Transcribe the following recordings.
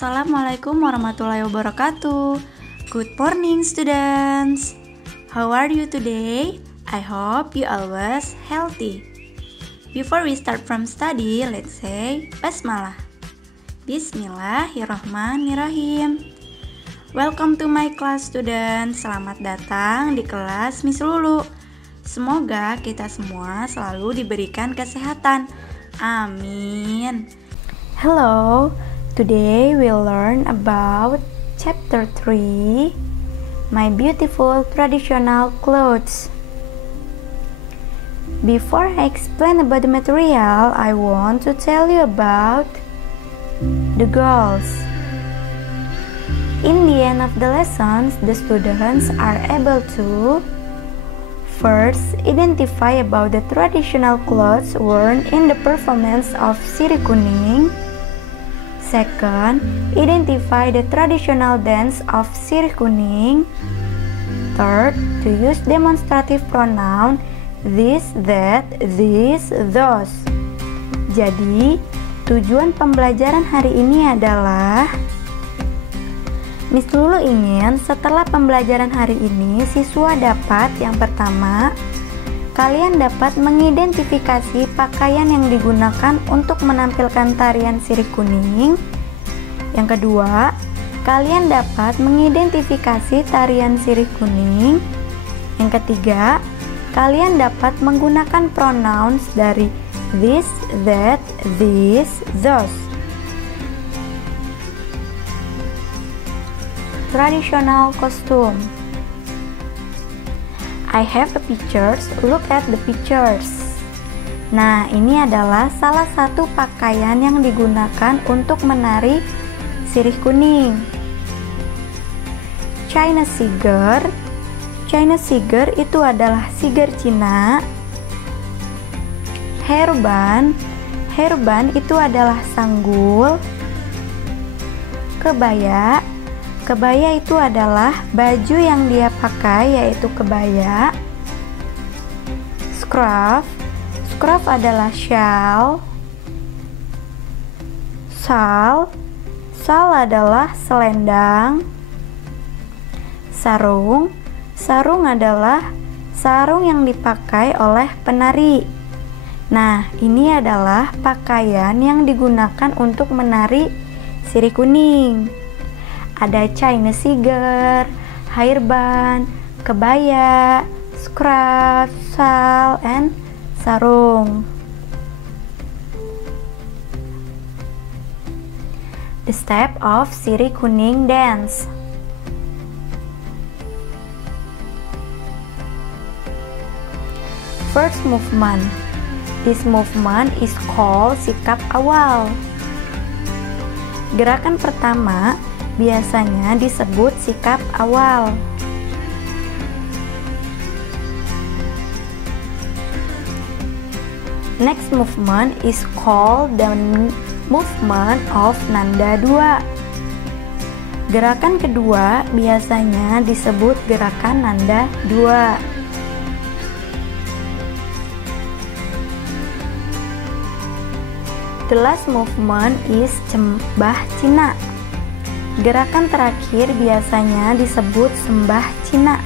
Assalamualaikum warahmatullahi wabarakatuh. Good morning students. How are you today? I hope you always healthy. Before we start from study, let's say Basmalah. Bismillahirrahmanirrahim. Welcome to my class students. Selamat datang di kelas Miss Lulu. Semoga kita semua selalu diberikan kesehatan. Amin. Hello. Today we'll learn about chapter 3, My Beautiful Traditional Clothes. Before I explain about the material, I want to tell you about the goals. In the end of the lessons, the students are able to first, identify about the traditional clothes worn in the performance of Sirih Kuning. Second, identify the traditional dance of Sirih Kuning. Third, to use demonstrative pronoun this, that, this, those. Jadi, tujuan pembelajaran hari ini adalah Miss Lulu ingin setelah pembelajaran hari ini siswa dapat yang pertama, kalian dapat mengidentifikasi pakaian yang digunakan untuk menampilkan tarian Sirih Kuning. Yang kedua, kalian dapat mengidentifikasi tarian Sirih Kuning. Yang ketiga, kalian dapat menggunakan pronouns dari this, that, this, those. Traditional costume. I have the pictures, look at the pictures. Nah, ini adalah salah satu pakaian yang digunakan untuk menari Sirih Kuning. China Siger. China Siger itu adalah siger Cina. Hairband. Hairband itu adalah sanggul. Kebaya. Kebaya itu adalah baju yang dia pakai, yaitu kebaya. Scarf. Scarf adalah shawl. Shawl. Shawl adalah selendang. Sarung. Sarung adalah sarung yang dipakai oleh penari. Nah, ini adalah pakaian yang digunakan untuk menari Sirih Kuning. Ada China Siger, hairband, kebaya, scarf, shawl, and sarung. The step of Sirih Kuning dance. First movement. This movement is called sikap awal. Gerakan pertama biasanya disebut sikap awal. Next movement is called the movement of nanda 2. Gerakan kedua biasanya disebut gerakan nanda 2. The last movement is sembah Cina. Gerakan terakhir biasanya disebut sembah Cina.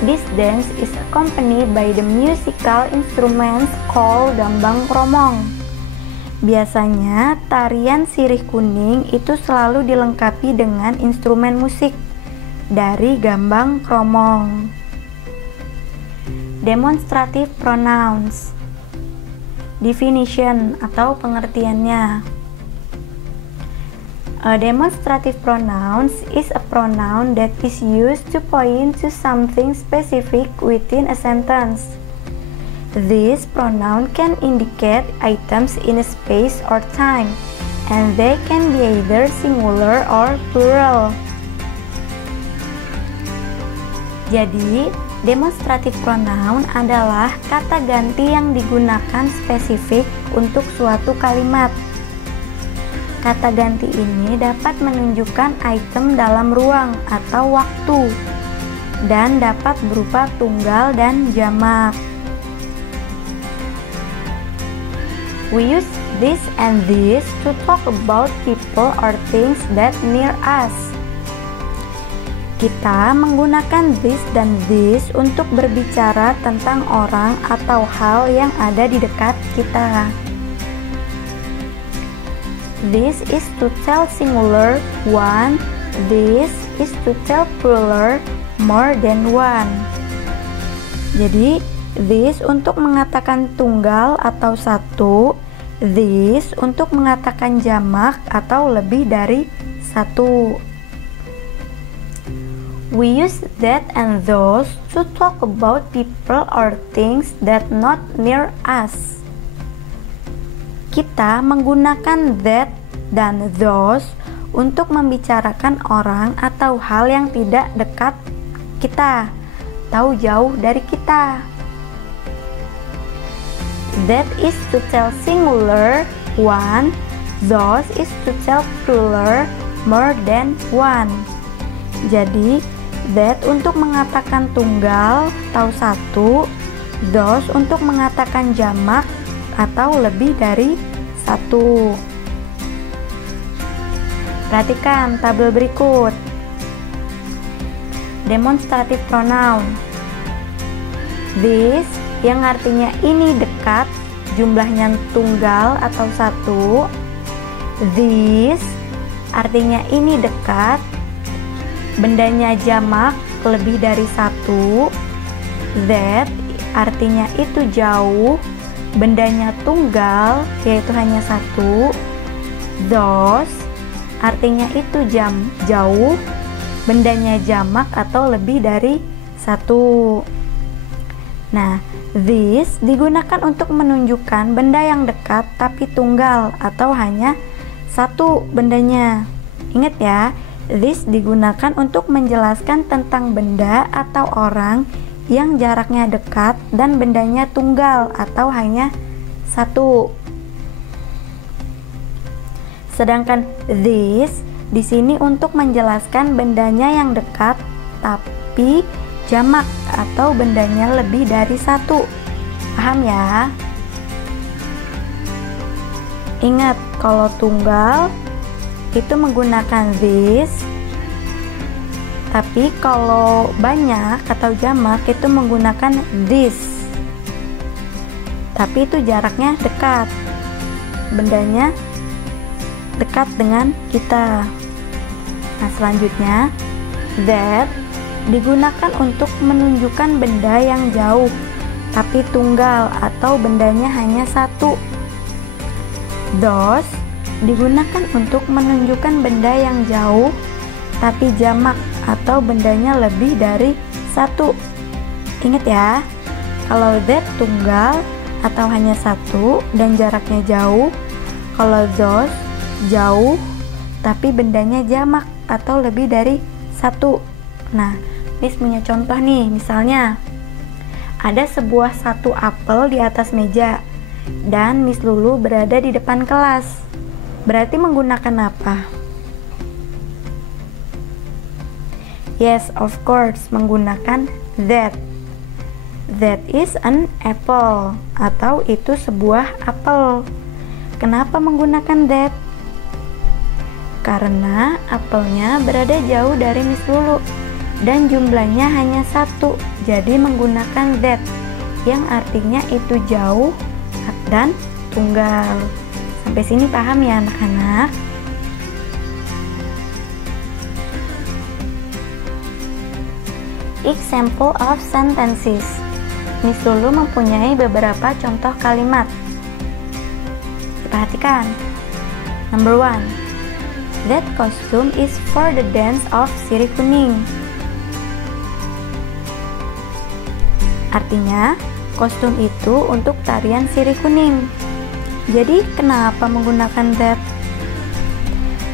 This dance is accompanied by the musical instruments called gambang kromong. Biasanya tarian Sirih Kuning itu selalu dilengkapi dengan instrumen musik dari gambang kromong. Demonstrative pronouns. Definition atau pengertiannya. A demonstrative pronouns is a pronoun that is used to point to something specific within a sentence. This pronoun can indicate items in a space or time, and they can be either singular or plural. Jadi, demonstrative pronoun adalah kata ganti yang digunakan spesifik untuk suatu kalimat. Kata ganti ini dapat menunjukkan item dalam ruang atau waktu dan dapat berupa tunggal dan jamak. We use this and this to talk about people or things that near us. Kita menggunakan this dan this untuk berbicara tentang orang atau hal yang ada di dekat kita. This is to tell singular one. This is to tell plural more than one. Jadi this untuk mengatakan tunggal atau satu, this untuk mengatakan jamak atau lebih dari satu. We use that and those to talk about people or things that not near us. Kita menggunakan that dan those untuk membicarakan orang atau hal yang tidak dekat kita, atau jauh dari kita. That is to tell singular one, those is to tell plural more than one. Jadi, that untuk mengatakan tunggal atau satu, those untuk mengatakan jamak atau lebih dari satu. Perhatikan tabel berikut. Demonstrative pronoun. This yang artinya ini dekat, jumlahnya tunggal atau satu. This artinya ini dekat, bendanya jamak lebih dari satu. That artinya itu jauh, bendanya tunggal yaitu hanya satu. Those artinya itu jauh, bendanya jamak atau lebih dari satu. Nah, this digunakan untuk menunjukkan benda yang dekat tapi tunggal atau hanya satu bendanya. Ingat ya, this digunakan untuk menjelaskan tentang benda atau orang yang jaraknya dekat dan bendanya tunggal atau hanya satu. Sedangkan this di sini untuk menjelaskan bendanya yang dekat tapi jamak atau bendanya lebih dari satu. Paham ya? Ingat, kalau tunggal itu menggunakan this, tapi kalau banyak atau jamak itu menggunakan this. Tapi itu jaraknya dekat, bendanya dekat dengan kita. Nah, selanjutnya that digunakan untuk menunjukkan benda yang jauh tapi tunggal atau bendanya hanya satu. Those digunakan untuk menunjukkan benda yang jauh tapi jamak atau bendanya lebih dari satu. Ingat ya, kalau that tunggal atau hanya satu dan jaraknya jauh. Kalau those jauh tapi bendanya jamak atau lebih dari satu. Nah, Miss punya contoh nih. Misalnya ada sebuah satu apel di atas meja dan Miss Lulu berada di depan kelas. Berarti menggunakan apa? Yes, of course, menggunakan that. That is an apple, atau itu sebuah apel. Kenapa menggunakan that? Karena apelnya berada jauh dari Miss Lulu dan jumlahnya hanya satu, jadi menggunakan that yang artinya itu jauh dan tunggal. Sampai sini paham ya anak-anak? Example of sentences. Miss Lulu mempunyai beberapa contoh kalimat. Perhatikan. Number 1. That costume is for the dance of Sirih Kuning. Artinya, kostum itu untuk tarian Sirih Kuning. Jadi, kenapa menggunakan that?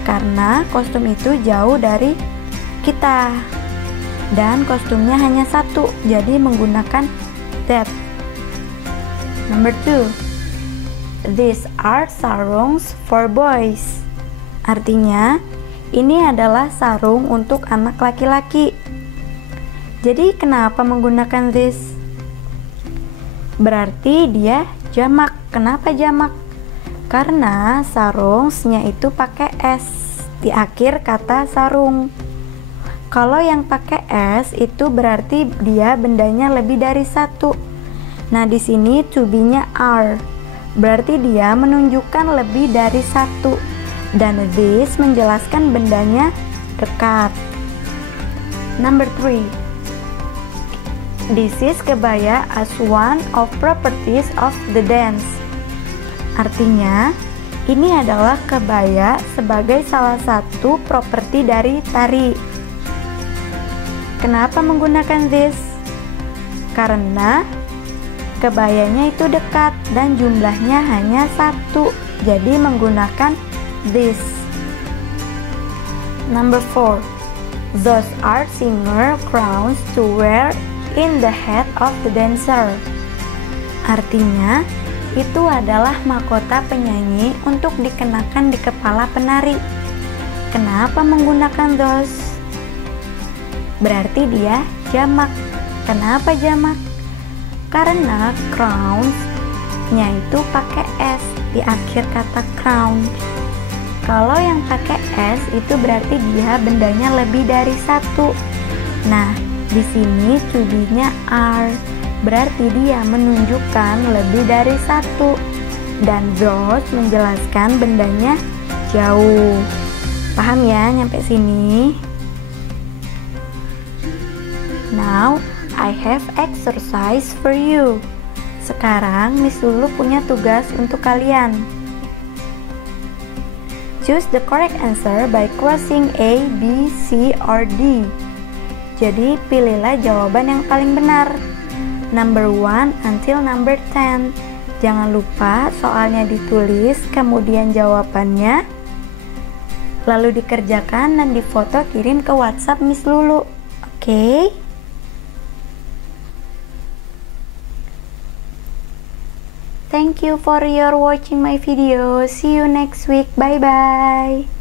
Karena kostum itu jauh dari kita dan kostumnya hanya satu, jadi menggunakan that. Number 2. These are sarongs for boys. Artinya, ini adalah sarung untuk anak laki-laki. Jadi, kenapa menggunakan this? Berarti dia jamak. Kenapa jamak? Karena sarung-nya itu pakai S di akhir kata sarung. Kalau yang pakai S itu berarti dia bendanya lebih dari satu. Nah, di sini to be-nya are. Berarti dia menunjukkan lebih dari satu. Dan this menjelaskan bendanya dekat. Number 3. This is kebaya as one of properties of the dance. Artinya, ini adalah kebaya sebagai salah satu properti dari tari. Kenapa menggunakan this? Karena kebayanya itu dekat dan jumlahnya hanya satu, jadi menggunakan this. Number 4. Those are singer crowns to wear in the head of the dancer. Artinya, itu adalah mahkota penyanyi untuk dikenakan di kepala penari. Kenapa menggunakan those? Berarti dia jamak. Kenapa jamak? Karena crowns-nya itu pakai S di akhir kata crown. Kalau yang pakai S itu berarti dia bendanya lebih dari satu. Nah, di sini to be-nya are. Berarti dia menunjukkan lebih dari satu. Dan those menjelaskan bendanya jauh. Paham ya nyampe sini? Now, I have exercise for you. Sekarang Miss Lulu punya tugas untuk kalian. Choose the correct answer by crossing A, B, C, or D. Jadi pilihlah jawaban yang paling benar. Number 1 until number 10. Jangan lupa soalnya ditulis, kemudian jawabannya, lalu dikerjakan dan difoto kirim ke WhatsApp Miss Lulu. Oke? Thank you for your watching my video. See you next week. Bye bye.